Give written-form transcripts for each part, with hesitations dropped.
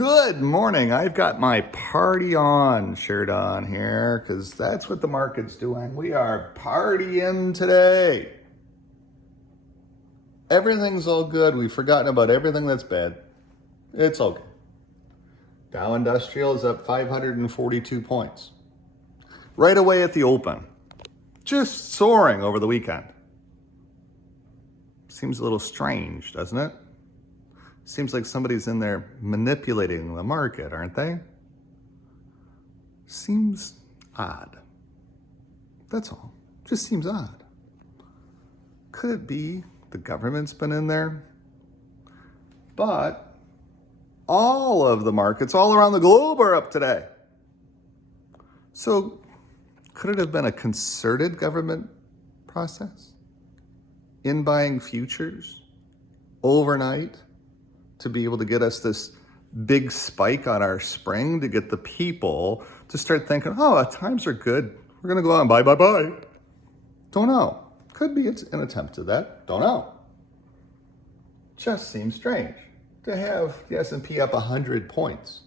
Good morning. I've got my party on shirt on here because that's what the market's doing. We are partying today. Everything's all good. We've forgotten about everything that's bad. It's okay. Dow Industrial is up 542 points. Right away at the open. Just soaring over the weekend. Seems a little strange, doesn't it? Seems like somebody's in there manipulating the market, aren't they? Seems odd. That's all. Just seems odd. Could it be the government's been in there? But all of the markets all around the globe are up today. So could it have been a concerted government process in buying futures overnight to be able to get us this big spike on our spring, to get the people to start thinking, oh, times are good. We're going to go out and buy. Don't know. Could be it's an attempt at that. Don't know. Just seems strange to have the S&P up 100 points.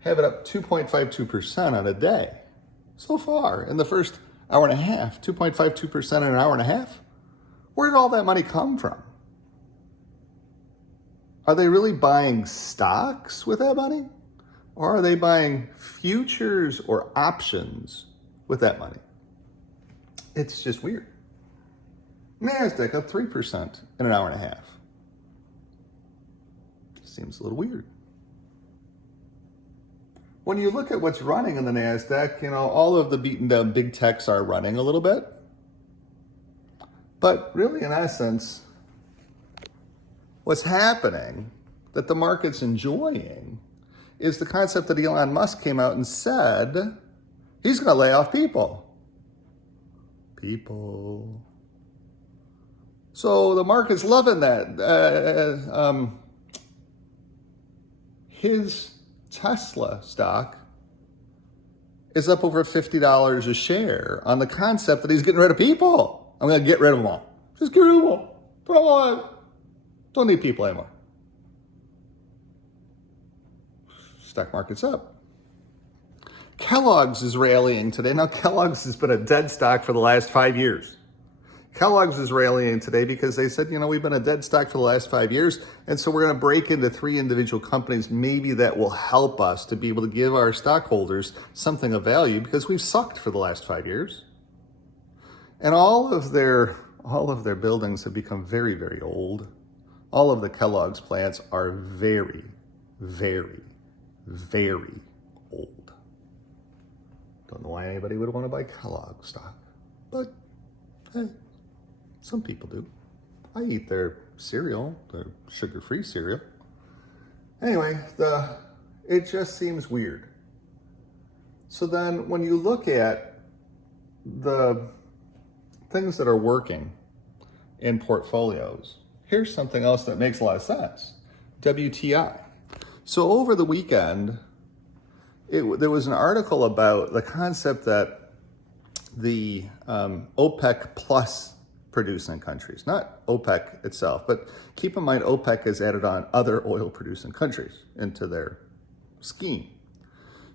Have it up 2.52% on a day. So far, in the first hour and a half, 2.52% in an hour and a half. Where did all that money come from? Are they really buying stocks with that money? Or are they buying futures or options with that money? It's just weird. NASDAQ up 3% in an hour and a half. Seems a little weird. When you look at what's running in the NASDAQ, all of the beaten down big techs are running a little bit. But really, in essence, what's happening that the market's enjoying is the concept that Elon Musk came out and said he's going to lay off people. So the market's loving that. His Tesla stock is up over $50 a share on the concept that he's getting rid of people. I'm going to get rid of them all. Just get rid of them all. Throw them all out. Don't need people anymore. Stock market's up. Kellogg's is rallying today. Now, Kellogg's has been a dead stock for the last 5 years. Kellogg's is rallying today because they said, we've been a dead stock for the last 5 years, and so we're going to break into 3 individual companies. Maybe that will help us to be able to give our stockholders something of value because we've sucked for the last 5 years. And all of their buildings have become very, very old. All of the Kellogg's plants are very, very, very old. Don't know why anybody would want to buy Kellogg stock, but hey, some people do. I eat their cereal, their sugar-free cereal. Anyway, it just seems weird. So then when you look at the things that are working in portfolios, here's something else that makes a lot of sense. WTI. So over the weekend, there was an article about the concept that the OPEC plus producing countries, not OPEC itself, but keep in mind OPEC has added on other oil producing countries into their scheme.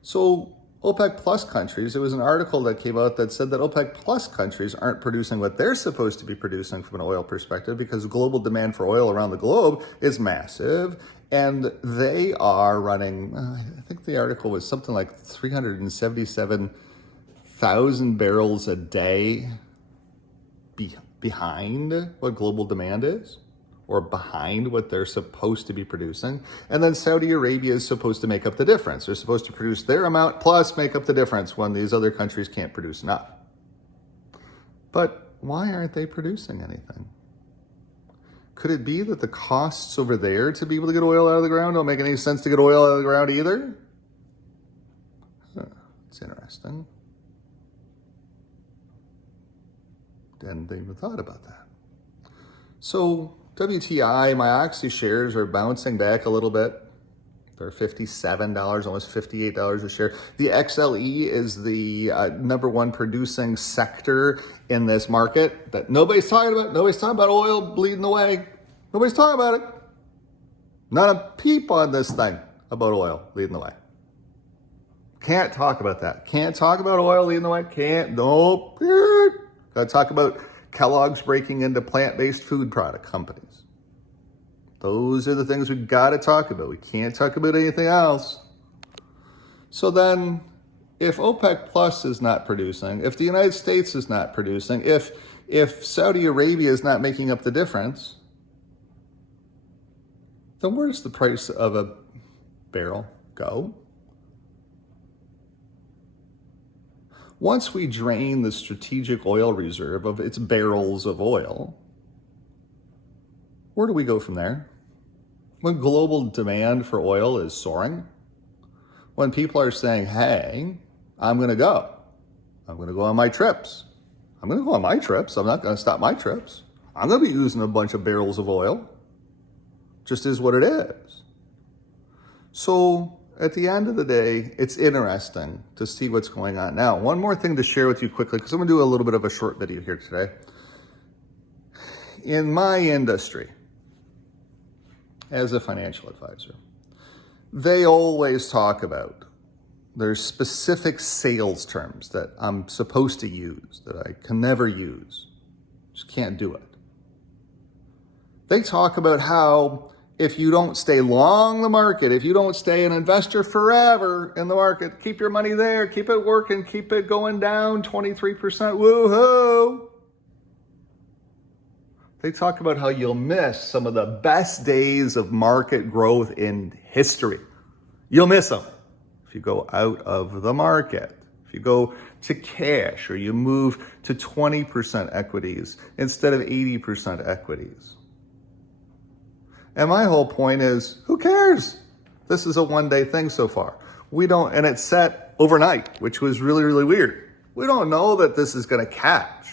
So OPEC plus countries, there was an article that came out that said that OPEC plus countries aren't producing what they're supposed to be producing from an oil perspective because global demand for oil around the globe is massive, and they are running, I think the article was something like 377,000 barrels a day behind what global demand is, or behind what they're supposed to be producing. And then Saudi Arabia is supposed to make up the difference. They're supposed to produce their amount plus make up the difference when these other countries can't produce enough. But why aren't they producing anything? Could it be that the costs over there to be able to get oil out of the ground don't make any sense to get oil out of the ground either? It's interesting. Hadn't even thought about that. So WTI, my Oxy shares are bouncing back a little bit. They're $57, almost $58 a share. The XLE is the number one producing sector in this market that nobody's talking about. Nobody's talking about oil bleeding away. Nobody's talking about it. Not a peep on this thing about oil leading the way. Can't talk about that. Can't talk about oil leading the way. Can't. Nope. Got to talk about Kellogg's breaking into plant-based food product companies. Those are the things we got to talk about. We can't talk about anything else. So then, if OPEC Plus is not producing, if the United States is not producing, if Saudi Arabia is not making up the difference, then where does the price of a barrel go? Once we drain the strategic oil reserve of its barrels of oil, where do we go from there? When global demand for oil is soaring, when people are saying, hey, I'm going to go on my trips. I'm going to go on my trips. I'm not going to stop my trips. I'm going to be using a bunch of barrels of oil. Just is what it is. So at the end of the day, it's interesting to see what's going on. Now, one more thing to share with you quickly, because I'm going to do a little bit of a short video here today. In my industry, as a financial advisor, they always talk about, there's specific sales terms that I'm supposed to use that I can never use. Just can't do it. They talk about how if you don't stay long the market, if you don't stay an investor forever in the market, keep your money there, keep it working, keep it going down 23%, woohoo. They talk about how you'll miss some of the best days of market growth in history. You'll miss them if you go out of the market, if you go to cash, or you move to 20% equities instead of 80% equities. And my whole point is, who cares? This is a one-day thing so far. And it's set overnight, which was really, really weird. We don't know that this is going to catch.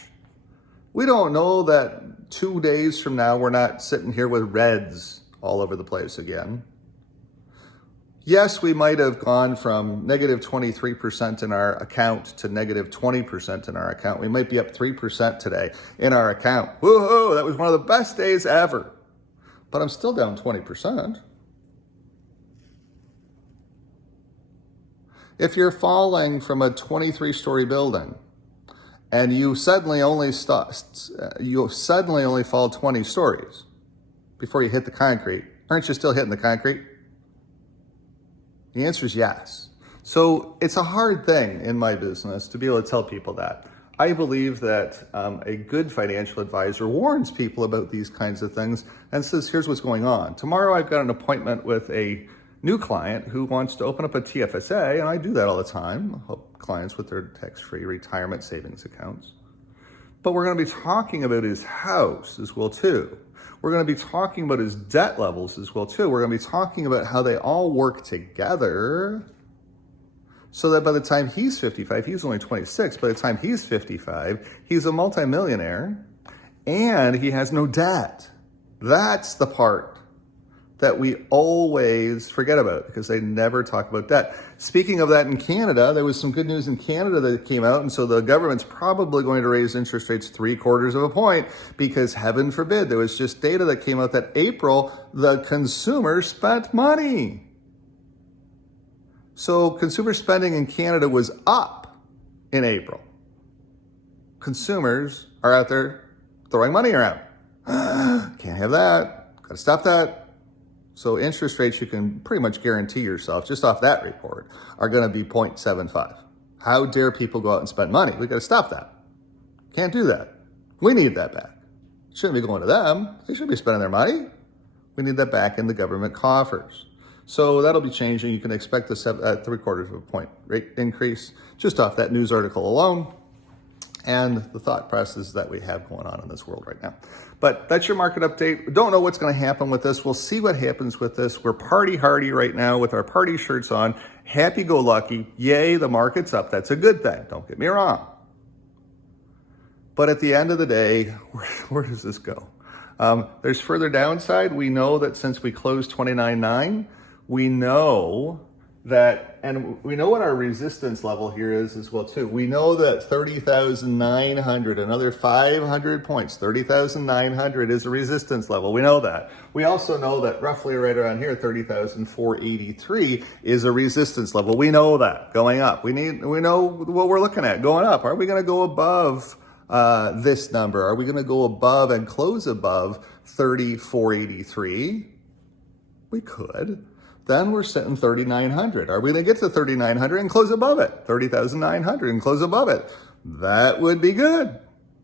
We don't know that 2 days from now, we're not sitting here with reds all over the place again. Yes, we might have gone from negative 23% in our account to negative 20% in our account. We might be up 3% today in our account. Woohoo, that was one of the best days ever. But I'm still down 20%. If you're falling from a 23-story building and you suddenly only fall 20 stories before you hit the concrete, aren't you still hitting the concrete? The answer is yes. So it's a hard thing in my business to be able to tell people that. I believe that a good financial advisor warns people about these kinds of things and says, here's what's going on. Tomorrow I've got an appointment with a new client who wants to open up a TFSA, and I do that all the time. I help clients with their tax-free retirement savings accounts. But we're going to be talking about his house as well, too. We're going to be talking about his debt levels as well, too. We're going to be talking about how they all work together so that by the time he's 55, he's only 26, by the time he's 55, he's a multimillionaire and he has no debt. That's the part that we always forget about because they never talk about debt. Speaking of that, in Canada, there was some good news in Canada that came out, and so the government's probably going to raise interest rates 0.75 of a point because, heaven forbid, there was just data that came out that April, the consumer spent money. So consumer spending in Canada was up in April. Consumers are out there throwing money around. Can't have that. Got to stop that. So interest rates, you can pretty much guarantee yourself, just off that report, are going to be 0.75. How dare people go out and spend money? We got to stop that. Can't do that. We need that back. It shouldn't be going to them. They shouldn't be spending their money. We need that back in the government coffers. So that'll be changing. You can expect a 0.75 of a point rate increase just off that news article alone and the thought processes that we have going on in this world right now. But that's your market update. We don't know what's going to happen with this. We'll see what happens with this. We're party hardy right now with our party shirts on. Happy-go-lucky. Yay, the market's up. That's a good thing. Don't get me wrong. But at the end of the day, where does this go? There's further downside. We know that since we closed 29.9, we know that, and we know what our resistance level here is as well too. We know that 30,900, another 500 points, 30,900 is a resistance level. We know that. We also know that roughly right around here, 30,483 is a resistance level. We know that going up. We know what we're looking at going up. Are we going to go above this number? Are we going to go above and close above 30,483? We could. Then we're sitting 3,900. Are we going to get to 3,900 and close above it? 30,900 and close above it. That would be good.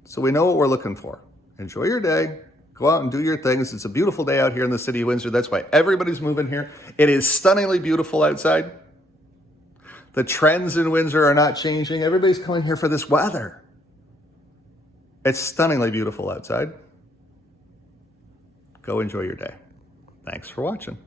So we know what we're looking for. Enjoy your day. Go out and do your things. It's a beautiful day out here in the city of Windsor. That's why everybody's moving here. It is stunningly beautiful outside. The trends in Windsor are not changing. Everybody's coming here for this weather. It's stunningly beautiful outside. Go enjoy your day. Thanks for watching.